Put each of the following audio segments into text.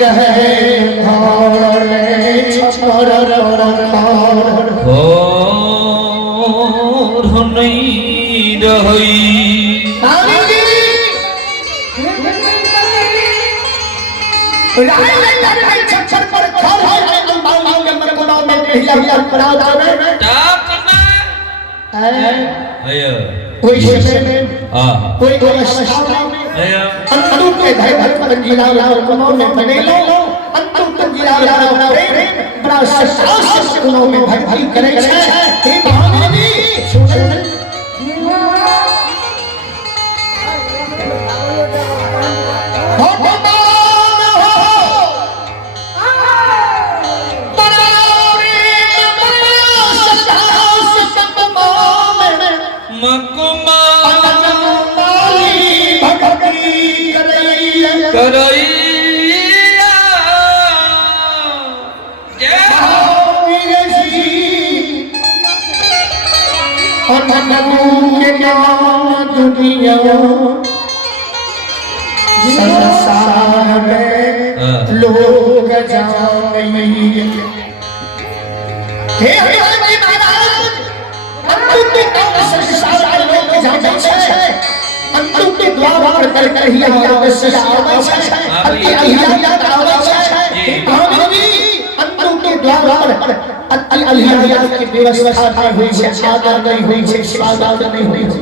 रहे घोड़े छपर और नहीं रही कोई अंतु के घर घर पर जिला गुणों में बने लो अंतु तक जिला प्रेम बड़ा साहस गुणों में भक्ति करे छे हे महादेवी सुन दुनिया संसार में लोग जाने हे हरि महाराज अंतु के संसार लोग जाने छे अंतु के द्वार पर कर ही आवे छे अति अहिया आवे छे हे महादेवी अंतु के द्वार पर अति अहिया की व्यवस्था हुई छे आदर नहीं हुई छे स्वागत नहीं हुई छे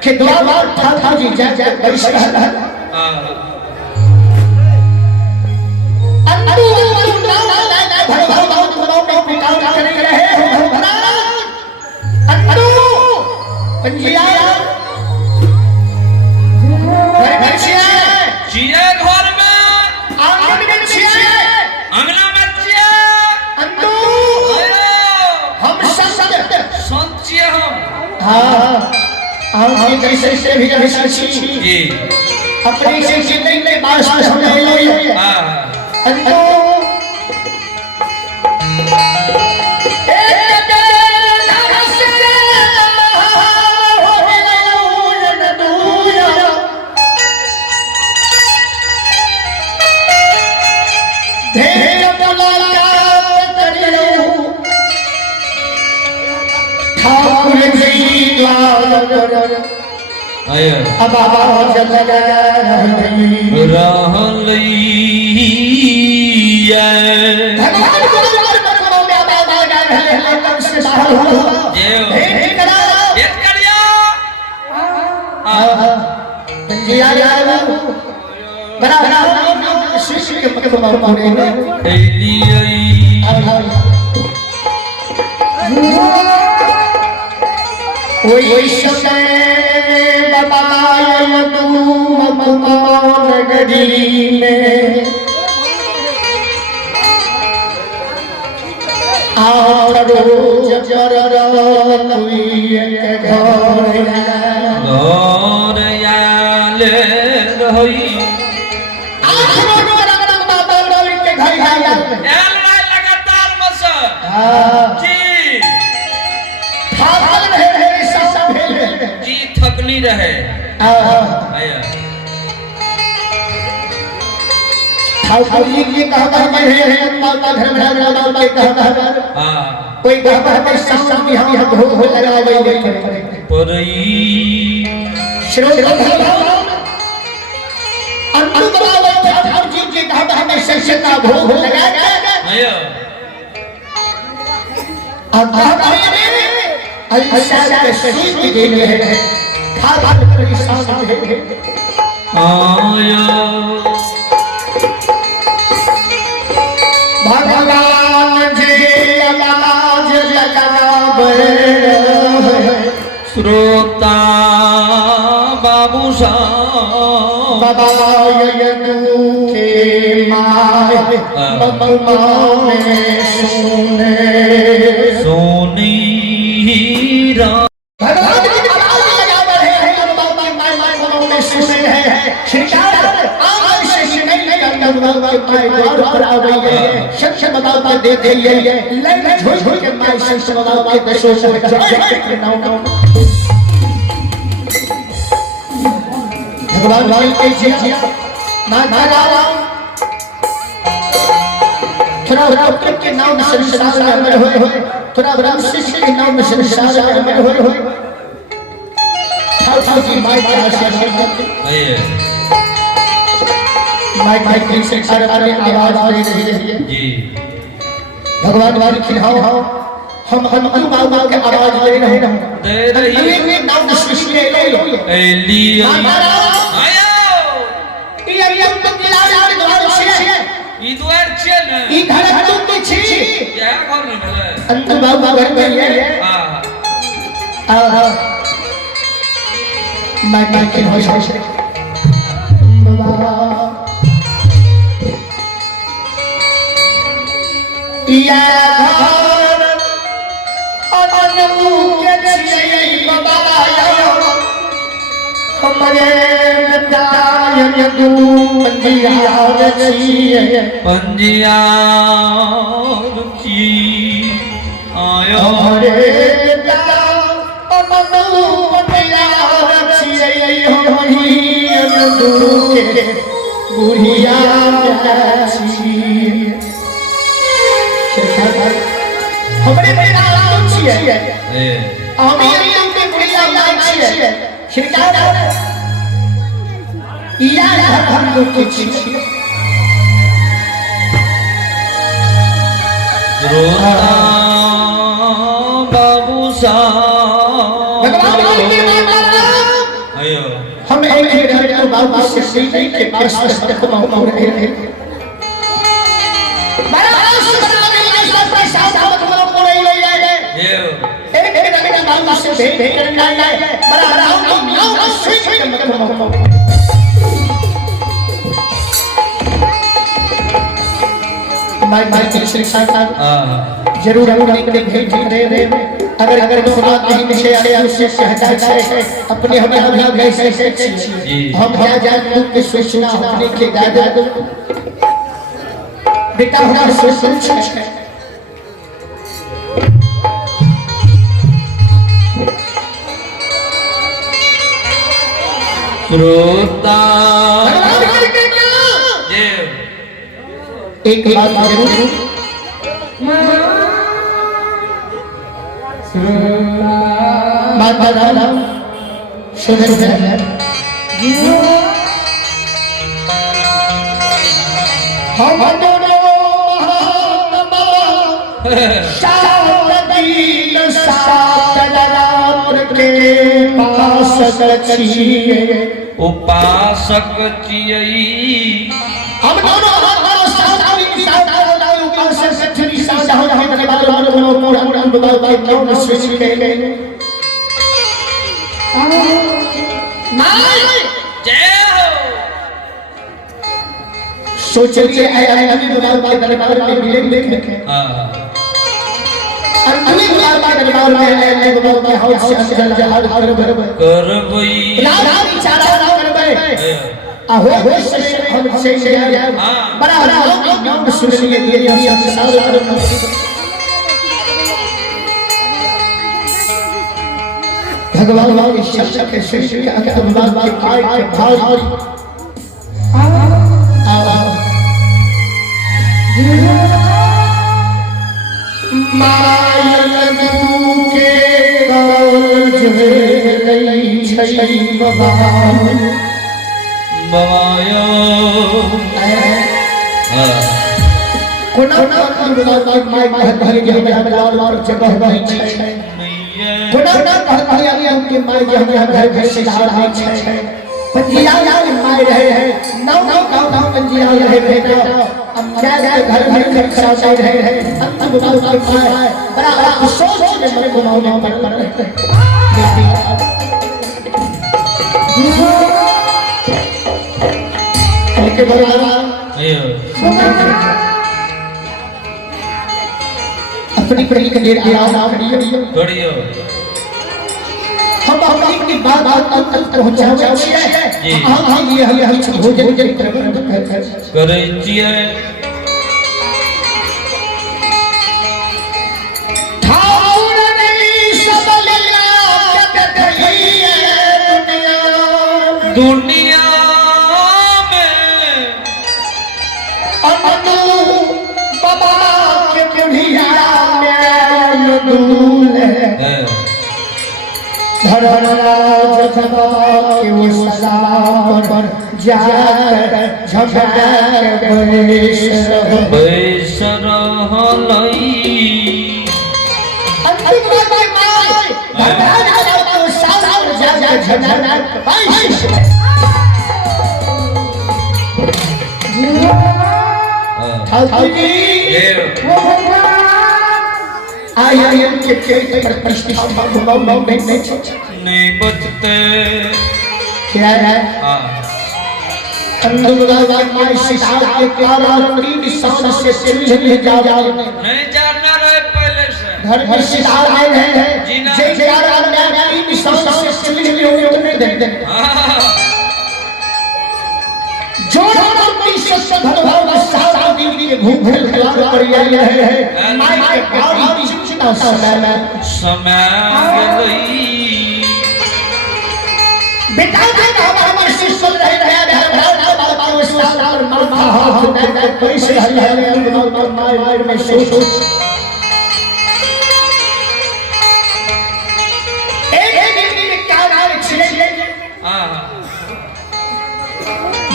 के द्वार था जी जय जय बैठ रहा है अंतु भगवान गुणों में विकार कर रहे हो अंतु पंजिया जिए घर में आंगन में छिए अंगना में छिए अंतु हम संत छिए हम हाँ हम कैसे से भी विश्वासी जी अपनी से नहीं में बात समझ लो हां अंतु अब जल वही समय बताया तू मकुमार नगरी में और रोज कोई एक घर आले रही लगातार मसा जी जी थकली रहे ठाकुर जी की कहता है माता घर में कहता है कोई कहता है शाम भी हम भोग हो लगावे परई श्रोत भगवान अंतु बनावे ठाकुर जी की कहता है शिष्य का भोग लगाए ऐसा सूत दिन है खाद परेशान है आया श्रोता बाबू साहब बाबा के माय में सुने सोनी हीरा भगवान की आवाज लगावर है माय में सुने है शिकार आग से नहीं माय द्वार पर आ गई है शख्स बाबा दे दे ये लग झोल झोल के माय शख्स बाबा के सो सो भगवान भाई के जिया ना ना थोड़ा पुत्र के नाम में संसार में अमर होए थोड़ा राम शिष्य के नाम में संसार में अमर होए ठाकुर जी माई का आशीर्वाद माई की से अरे आवाज आ रही है जी भगवान वाली खिलाओ हम बाबा के आवाज दे रहे हैं दे रही है नाम शिष्य के ले लो एली आयो ये हम तो मिलार द्वार से ई द्वार छे न ई घर तुम के छी क्या घर में भले अंत बाबा घर में है आ माई के होश बाबा या घर अनु के छी बाबा हमरे दायन दू पंजिया रचिए पंजिया रुचि आयो हमरे दायन दू पंजिया रचिए हमहियन दू के बुढ़िया रचिए हमरे दायन छिए आमी के बुढ़िया रचिए शिकार या हम लोग के छी रोता बाबू साहब भगवान के माता आयो हम एक घर बाबू से सीधे के पास तक पहुंच रहे हैं बड़ा सुनामी ऐसा प्रसाद हम को नहीं ले जाए ये एक जगह बाबू से भेंट करना है बड़ा राम सुई के मत माई के श्री साहब जरूर अपने भेंट दे अगर दो बात नहीं से आए उससे हटा जाए अपने हमें हम कैसे हम क्या जान के सोचना अपने के दादा बेटा हमारा सोच है श्रोता एक बात जरूर माता राम सुन हम दोनों महात्मा शादी साथ राम के पास छिए उपासक चियई हम दोनों सोच लिए अभी दरबार में मिले अभी दरबार में हाउस अंदर करबई राम चारा करबे आहो से हम से बड़ा नाम सुन लिए भगवान की शिक्षा के शिष्य के भगवान की काय के भाव मायन के गौर जे नहीं छै भगवान बवायो कोना माय भरी के हमरा लाल जगह बही छै कोना के माय जे हमरा घर घर से रहा छै पंजिया माय रहे हैं नौ पंजिया रहे बेटा क्या घर में खड़ा रहे अंतिम पाए बड़ा अफसोस में मन घुमाने पड़ रहे के बराबर अपनी पढ़ी के लिए थोड़ियो हम अपनी की बात तक पहुंचा जी हम ये भोजन के प्रबंध करे छिए ठाकुर ने सब लिया कहते है दुनिया बाबा के बुढ़िया में दूल है धरराज जबा के वो सलाम पर जाकर झगड़ बैसर हलई अंतिम माय धरराज जबा के सलाम जाकर झगड़ ठाकुर जी आई एम के प्रतिष्ठा नहीं बचते क्या है अंदर माय सितार के कालांगी निशान से चले जा नहीं जानना रहे पहले से घर में सितार आए हैं जे कालांगी निशान से चले दे जो मूर्ति से भगवान सारा दिन के भूखल खिला कर आया है माय के गाड़ी चिंता समय गई बेटा हमारे से सुन रहे बाबा सारा माथा हाथ दे कैसे है माय में सोच एक क्या नाम छे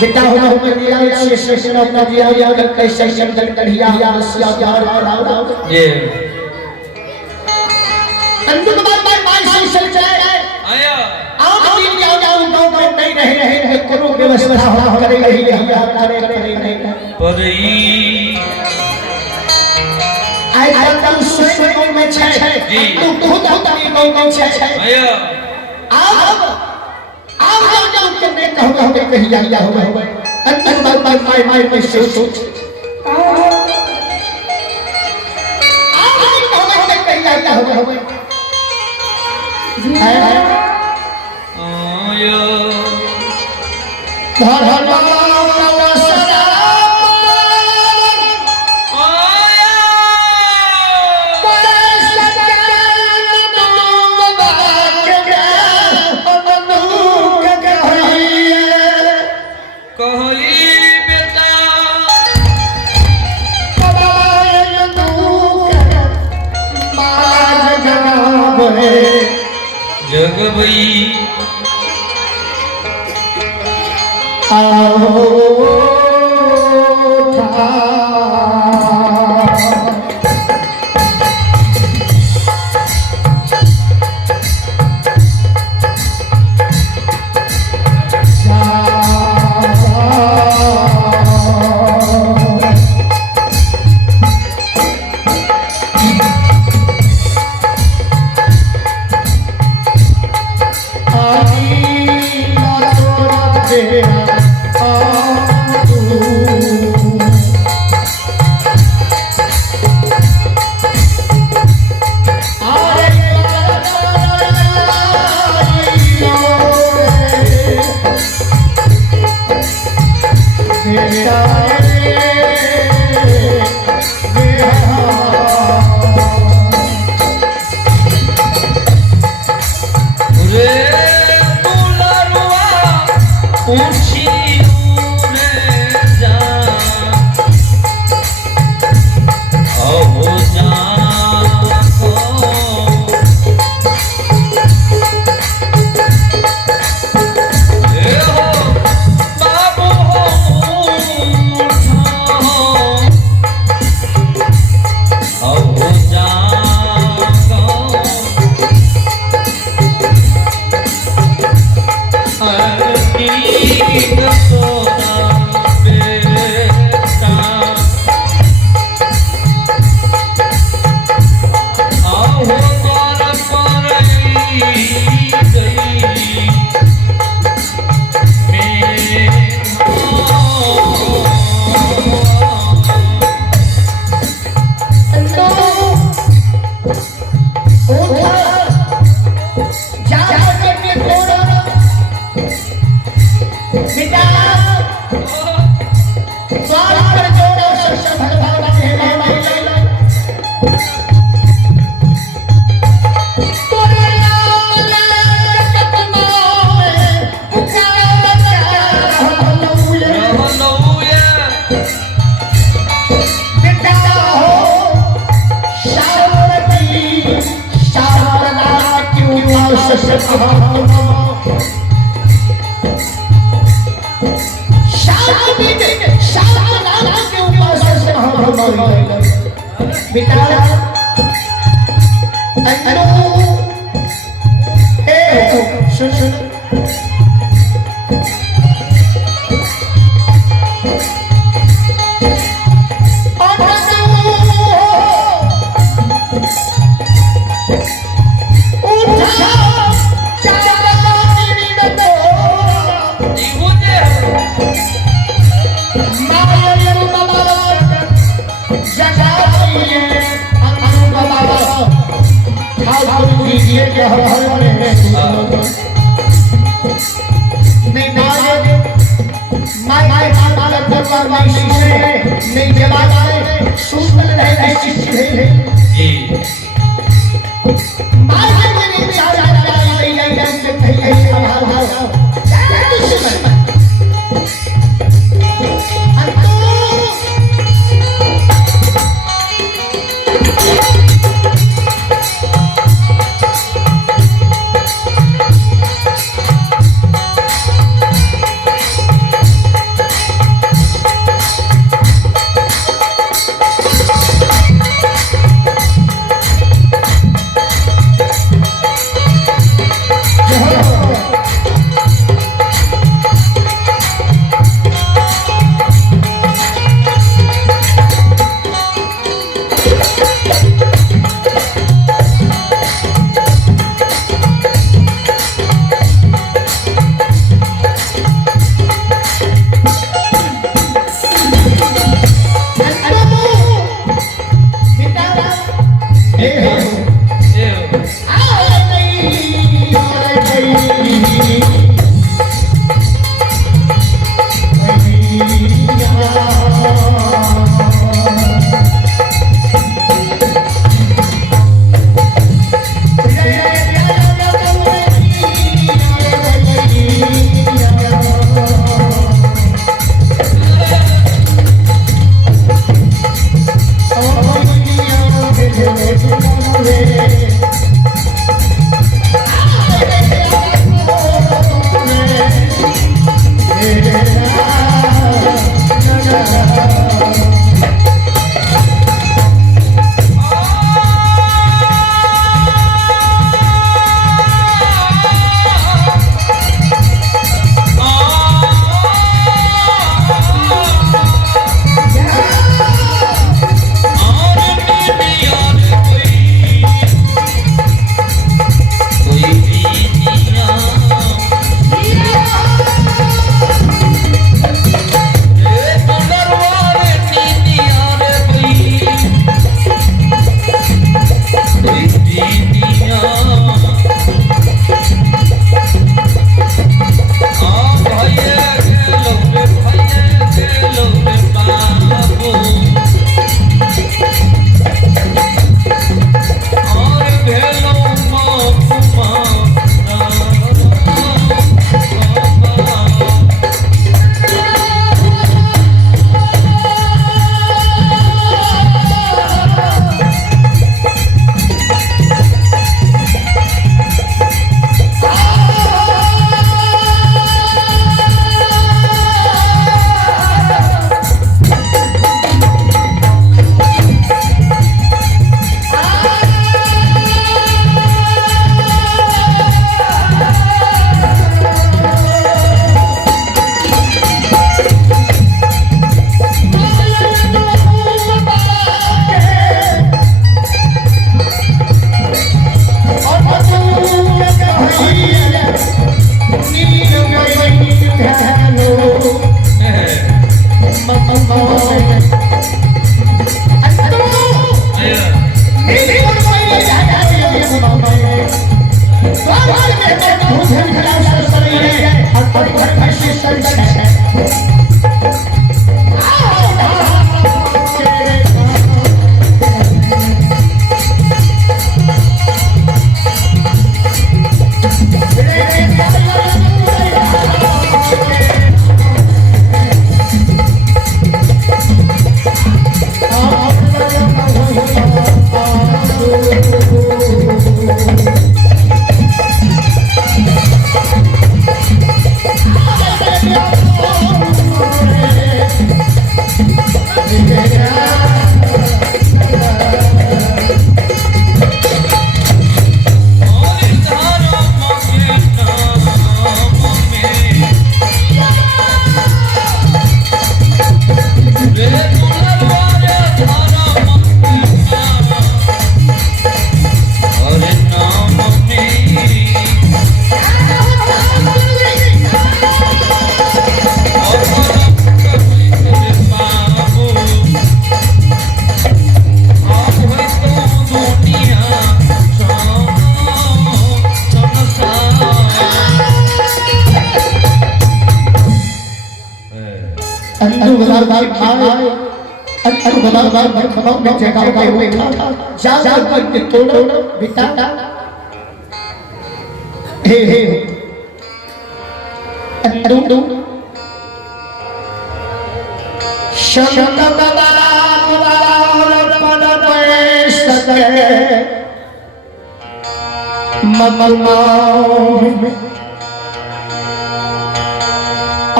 बेटा होना दिया शेषन अपना दिया कैसे शब्द कढ़िया रसिया ये अंतिम बार माय से चले आया आप दिन जाओ नहीं रहे करो व्यवस्था हो करे रही है परी आई तक सोई में छे तू खुद अपनी में छे आया आप जाओ करने कहो कहीं आया हुआ अंतिम बार माय में सोच आप कहीं आया हुआ जगबई माय अनु बना खमाओ में जगह पे हुए था जा के तोड़ो बेटा हे अनु शंकर बाबा पद पे सके मममा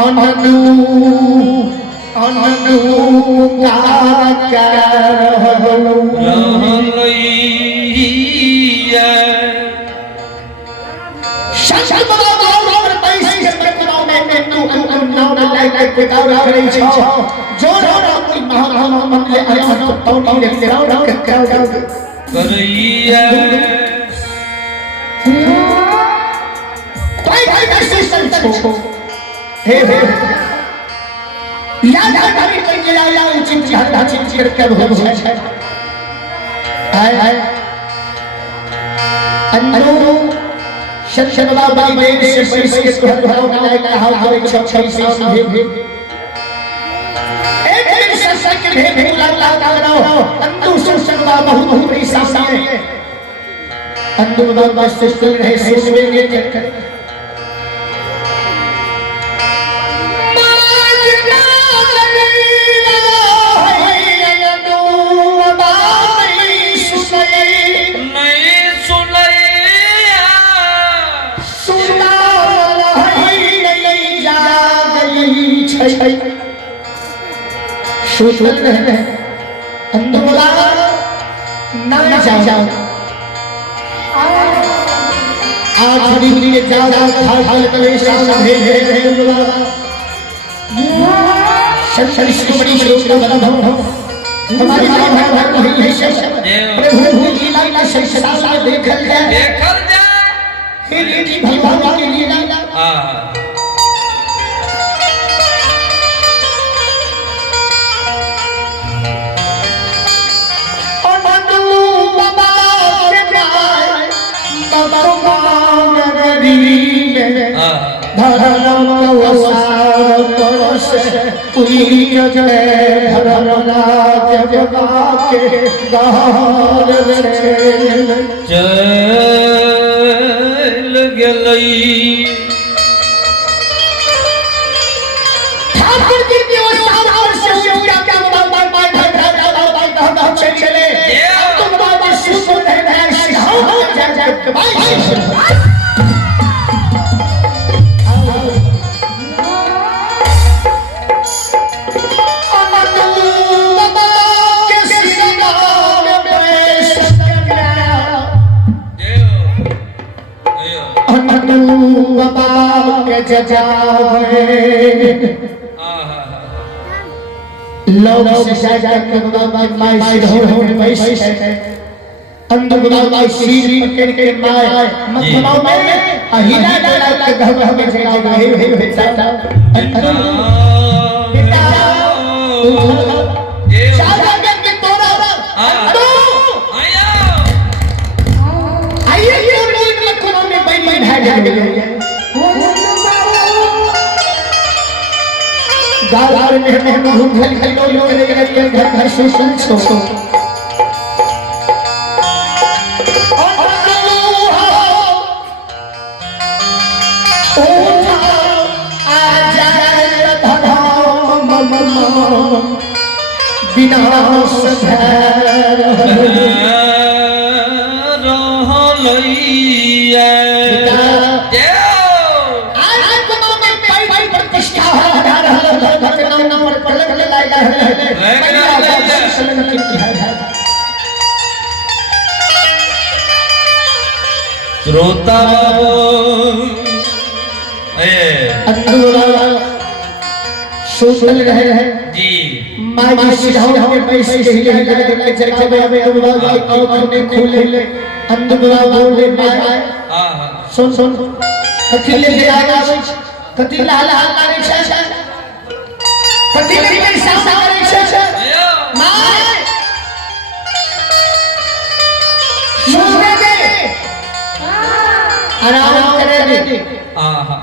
अनु याद हमारी पंजला उचित हर चित करके हो है हाय अनु शक्षण बाबा वेद से पैसे के घर भाव में लाया हाल करे छक्षण से भी एक दिन सत्संग के भेद लगा करो अनु शक्षण बाबा बहुत बड़ी सामने अनु बाबा से सुन रहे सोचवे के सोच रहे अंदर ना जाओ आखिरी लिए जाओ खाल करे सामने भेद संस्कृत बड़ी श्लोक का बंधन हमारी भाई वही है प्रभु लीला संसार देखल जाए ही भगवान की लीला हां धर्म वसार परस पुरी जगह धर्म राज जगा के गाल चल गई ठाकुर जी की वसार से शिवया क्या बाबा चले तुम बाबा सुन है सिंह जग भाई लोग से जाके बाबा माई सिर होने बैठे अंदर बाबा सिर पकड़ के माय मखमौ में अहिला डाला के घर में जगाओ हे बेटा बेटा साजा के तोरा आइए ये लोग मखमौ में बैठ गए गाल में घूम खलो लोग लेके घर सुन छो विनाश श्रोता सोचल रहे हैं जी माई सिधाओ में पैसे के लिए लगे जगह में बाबा अपने खोले अंदर बोले माई हां सुन कथी ले आगा कथी लाल हाल करे छै कथी ले सासा करे छै माई सुने दे आराम करे दे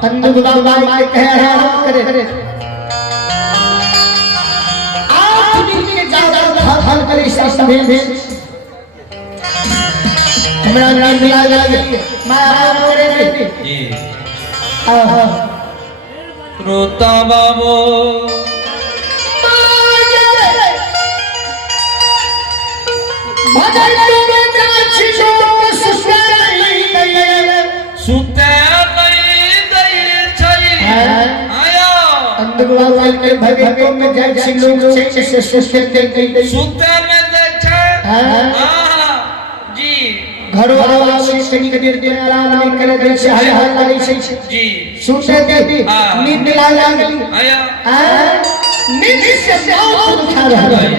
अंदर बाबा माई कह आराम करे संभे हमरा नाम मिला लागे मारा मोरे जी आहा रोता बाबो भजन तुमे काछी लोक सुते नहीं दई छई आया अंधवा वाले भगवान में जय छी लोक से सुते दे सुते में दे छे हां जी घरो आवे से कदीर दिन आराम नहीं करे दे से हाय हाय करे छै जी सुते दे नींद लागी आया नींद से बहुत उठा रहा है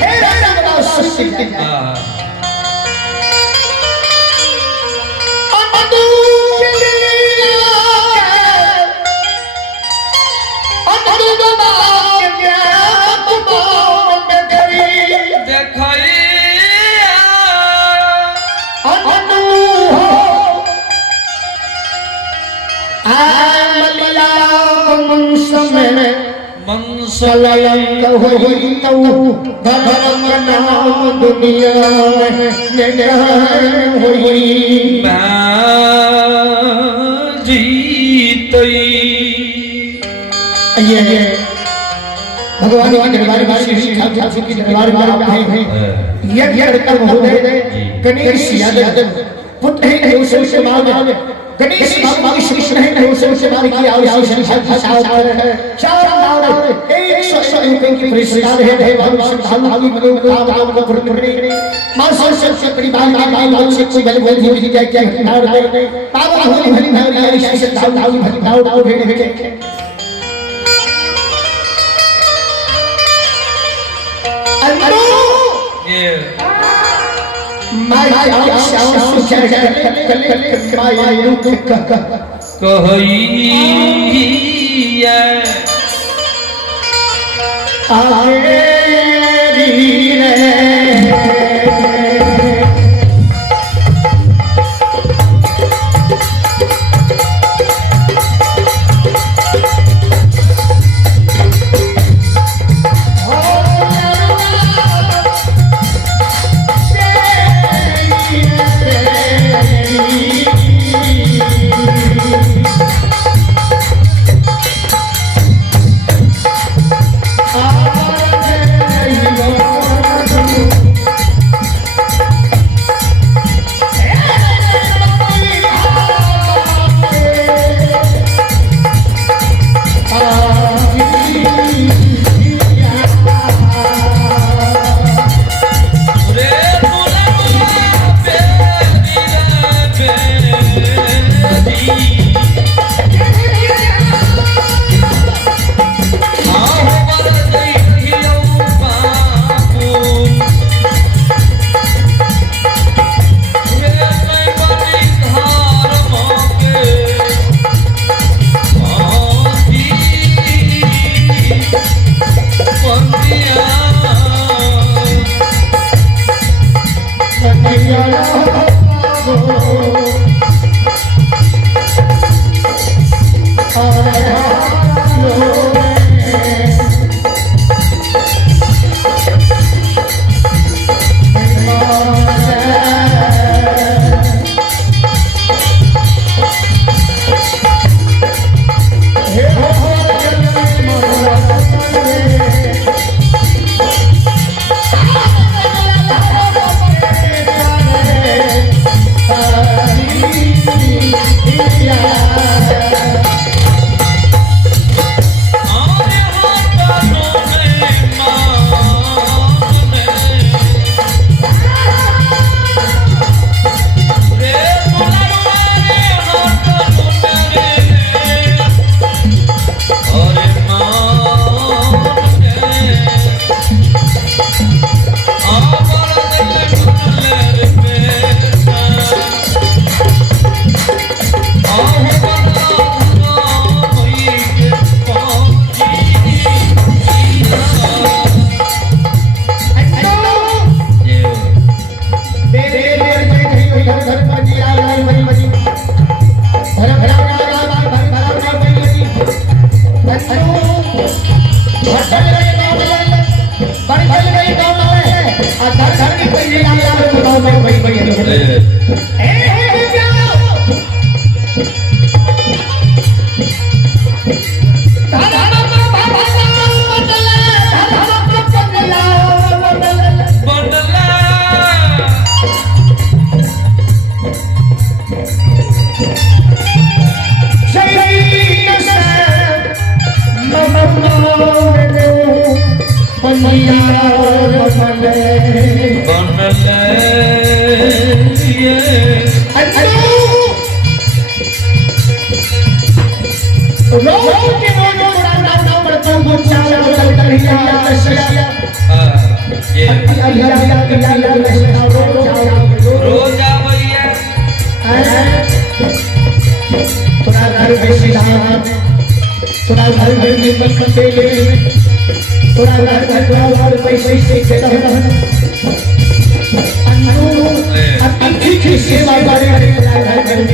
हे रंगवा सुते हां मनसलयं कहोई तऊ भगवान नाम दुनिया में होई जीतई ये भगवान के दरबार में श्री ठाकुर के दरबार में आप हैं ये कर्म हो गए गणेश यादव पुत्र है उसे समाज गणेश भगवान श्री कृष्ण है उसे समाज की आवश्यक है चार 100 रुपए की पुरस्कार है भगवान श्रद्धालु की मनोकामना को पूर्ण करने मां सरस्वती परिवार में मां से कोई बल बोल दी जाए क्या हार गए बाबा होली भली भाई ऐसे श्रद्धालु भली भाव भेड़ Hey! रोज आवैया थोड़ा घर में बसते थोड़ा घर पैसे से अच्छी सेवा करे कोई घर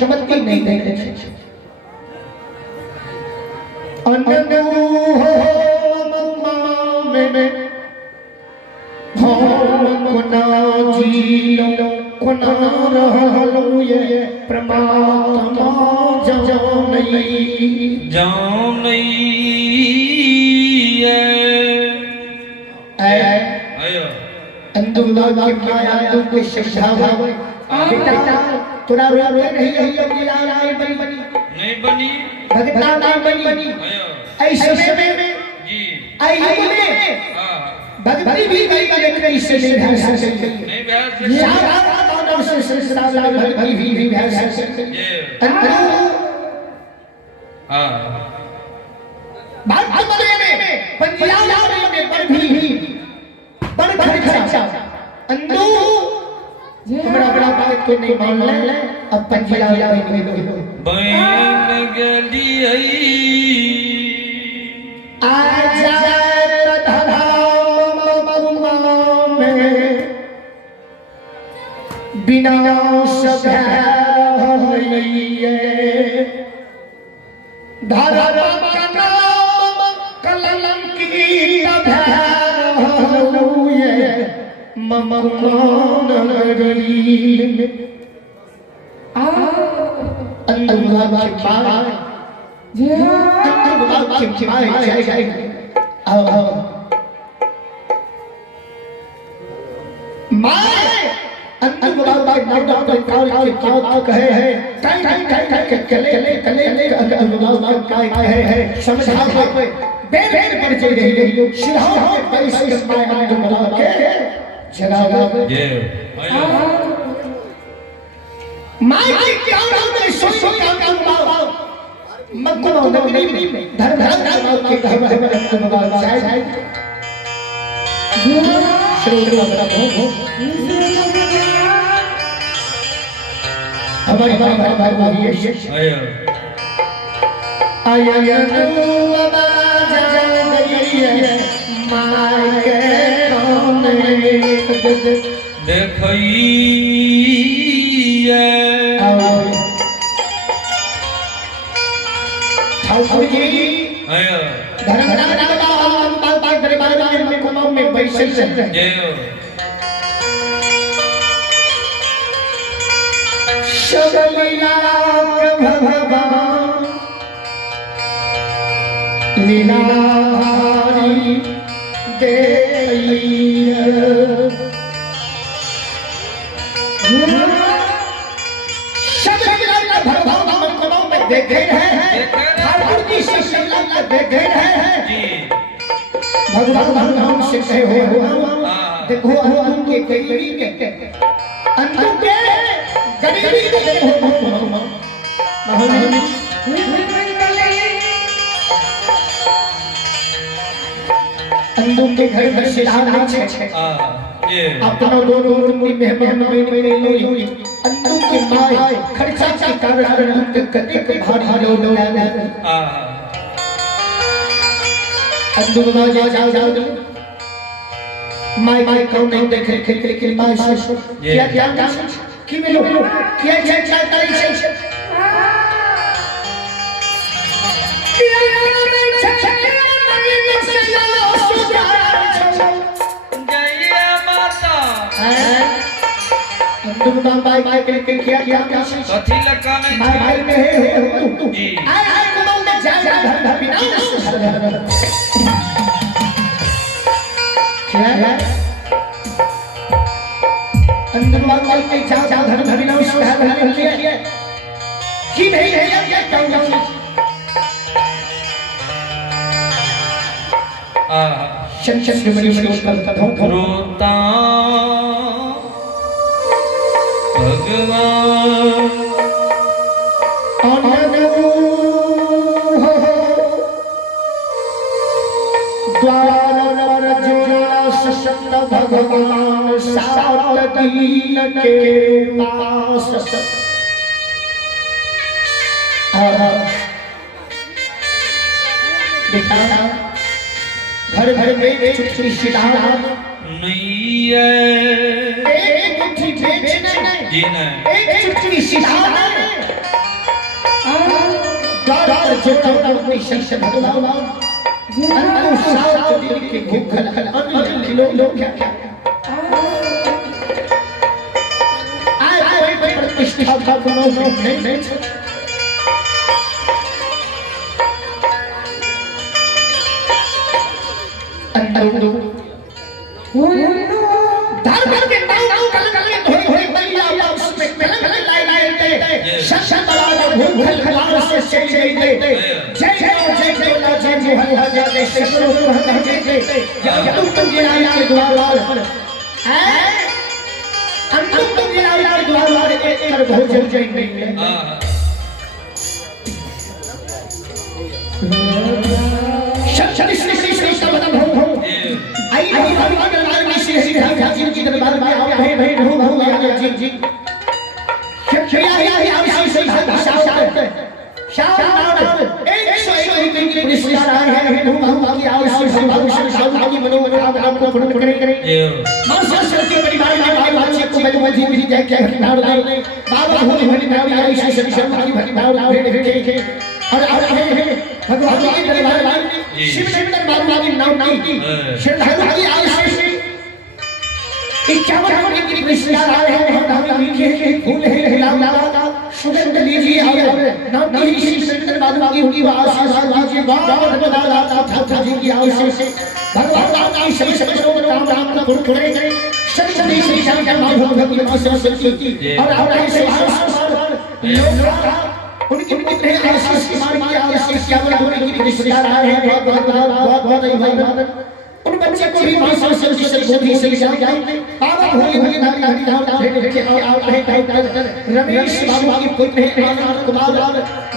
संपत्ति नहीं देने में जीलो कोना रहलो ये परमात्मा जाओ नहीं आयो अंदुल्ला की माया दुख समझावा बेटा तोरा रो नहीं है अकेला नहीं बनी भगता नहीं बनी आयो ऐसे में जी आई में हां भक्ति भी नहीं इससे नहीं भय सकती नहीं बहस सारा मानव से संसार में भक्ति भी भय सकती ये अंदर हां बात बने में पंजाब में पर भी बड़ खर्चा अंदू हमरा बड़ा बात को नहीं मान ले अब पंजाब में बहन गली आजा बिना सभैये धारा कलंकी भैये मम गरीब अल्लाह की माय अंतिम बाबा नाम का कहे है कले अल्लाह का है समझा पे बेर पर चल रही सिरहा में पैस के माया अल्लाह के जगावा ये आयो माय की क्या नाम है सो का बाबा मक्को नगरी में धर्म के घर में बाबा जाए श्री बाबा हो हमारे भाई ये आयो आयन आवाज गई है माय के कोने देखइए ठाकुर जी आयो धर्म दरबार में बैठे ये शबलीला भगवान लीलारी देइया शबलीला भगवान को में देखे हैं ठाकुर जी शबलीला देखे हैं जी भगवान नाम से कहे हो देखो उनके गरीबी के अंदर के गरीबी के देखो अंदर के घर में सिधाना है ये अपना दोनों उम्र मेहमान में लोई अंदर के माय खर्चा के कारण कदे के भारी लो अंदर में जाओ माय कौन नहीं देखे के माय क्या क्या की मिलो क्या चाहता है तुम बाय के क्या कथी लगा में माय में है जी आय को में जा धर बिना क्या अंदर वाल में जा धर बिना लिया की नहीं है क्या कहूंगा शंकर बड़ी रोता भगवान द्वार जोड़ा सशक्त भगवान सात दीन के पास देखा घर में छुट्टी सिधाना नहीं है एक मुट्ठी बेचने जी नहीं एक छुट्टी सिधाना द्वार जोड़ा अपनी शंकर भगवान अंदर सात दिन की भूख अन्न किलो क्या प्रतिष्ठा का कोनो नहीं छै अंदर धर्म के नाम कल धोई बलिया उसमें कलंक लाई शशन बड़ा भूख खलार से चली गई जय जय ना जय मोहन जय शेरो जय तुम गिराया द्वार तुम गिराया द्वार एक कर भोजन जय नहीं शशन श्री श्री शब्द हो आई भगवान लाल श्री श्री हाजी जी दरबार में आओ भाई हो जी जी शाम एक सोई की पुरस्कार है की आवश्यक भागी मनोकामना पूर्ण करे मानसा सरके परिवार में भाई बच्चे को बलवती भी देख के नार लाए बाबा होली भली भाव आई श्री शर्मा की भली भाव लाए देखे और भगवान के दरबार में शिव ने दरबार में नाम की श्रद्धालु की आवश्यक इक्यावन की पुरस्कार है हम लिखे फूल है लाला सुगंध लीजिए नाम की श्री शंकर बाबा की होगी आशीर्वाद लीजिए बहुत बड़ा था जी की आवश्यक भगवान की सभी समस्याओं को राम का गुण करे सभी श्री शंकर बाबा की आशीर्वाद की और ऐसे लोग उनकी पुत्र है आशीष कुमार की आवश्यक क्या की पुरस्कार है बहुत उन बच्चे को भी मां सरस्वती से गोदी से जाए बाबा होली होली नाम के आओ रमेश बाबा की पुत्र है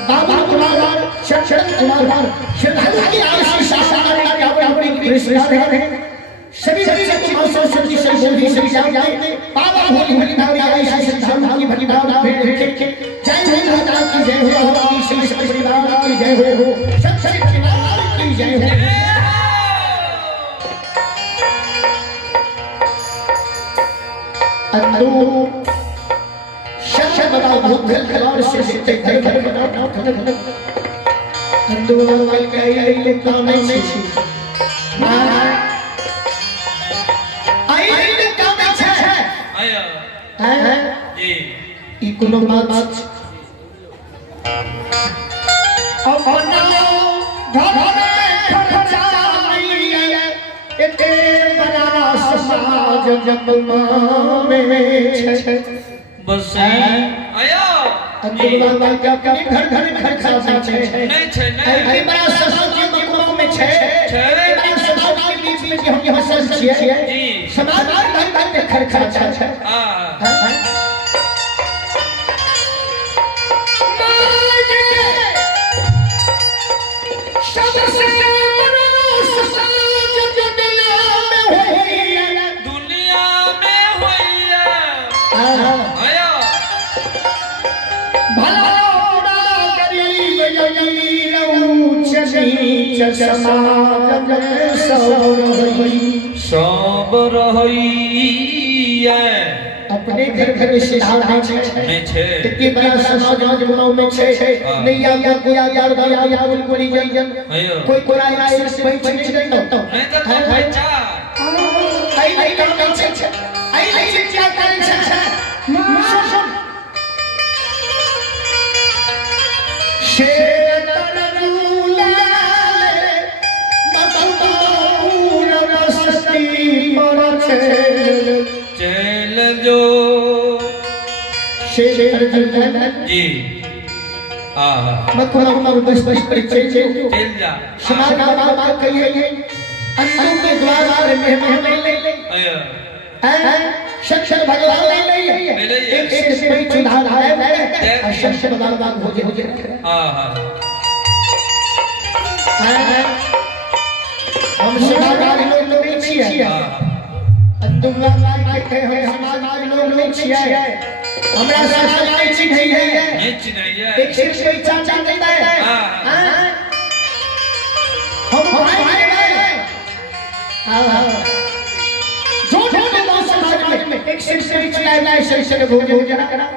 बाबा कुमार शरण कुमार श्रद्धालु की आवश्यक शासन का अपनी पुरस्कार है सभी सभी मां सरस्वती से गोदी से जाए बाबा होली होली नाम के श्रद्धालु की भली भाव जय हो माता की जय हो श्री श्री परिवार की जय हो सब सभी परिवार की जय हो अंदू शश बड़ा भूख खलार से सिद्धे घर अंदू वाल कई काम में छी आई काम है आया जी ई कोनो बात और ना घर में खर्चाई एते बड़ा समाज जगमा में छे बस आया अंदर बाबा का घर खर्चा छे नहीं छे नहीं ए बड़ा समाज जगमा में छे बड़ा समाज के बीच में हम यहाँ सच छिए जी समाज में खर्चा छे हां सब रही अपने घर में सिद्धांत छे कि बड़ा समाज बनाओ में छे नहीं या कोया यार दया या कोई जन कोई कोराई आए से भाई छे नहीं तो नहीं तो कोई बच्चा आई काम छे आई क्या करे छे शेर तनरूला मकबूर रस्ती पर चल जो शेर जी मकबूर बस पर चल जा समाज का बात कहिए अंदर के द्वार में ले शक्षर भगवान ले एक से कोई चुनाव है शक्षर भगवान भोजे हम समाज लोग नहीं छिए अंदुला के हम समाज लोग नहीं छिए हमरा समाज नहीं चिन्है है एक से कोई चाचा नहीं है हम भाई हां एक शिक्षक चलाए शिक्षक भोजन करा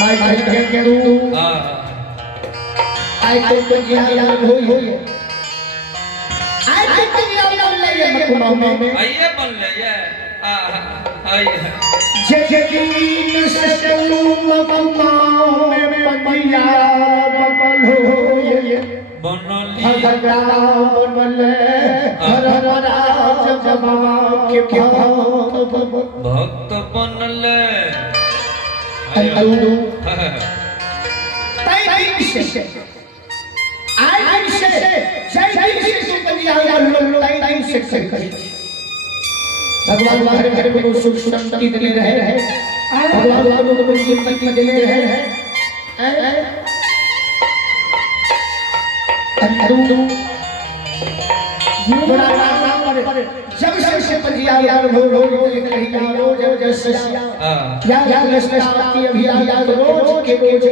माय भाई के दू आई तो जियान होई आई तो जियान ले मकुमा में आइए बन ले आई जगीन सकलू मकमाओं में पंडिया बबल हो ये बनली भगरा बनले हर राज जमा के भक्त बनले अंदू हाँ, ताई से आई से जय से तू पंडिया लो ताई से भगवान बाहर करे को सुख शांति दे रहे भगवान को जिंदगी दे रहे हैं अंदू बड़ा नाम पर जब से पंजिया यार हो कहीं रोज जैसे हाँ, या लक्ष्मी अभी याद रोज के रोज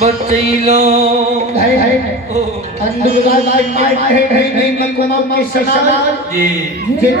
बचैलो अंदर माय है नहीं मकुमा में सना जी जे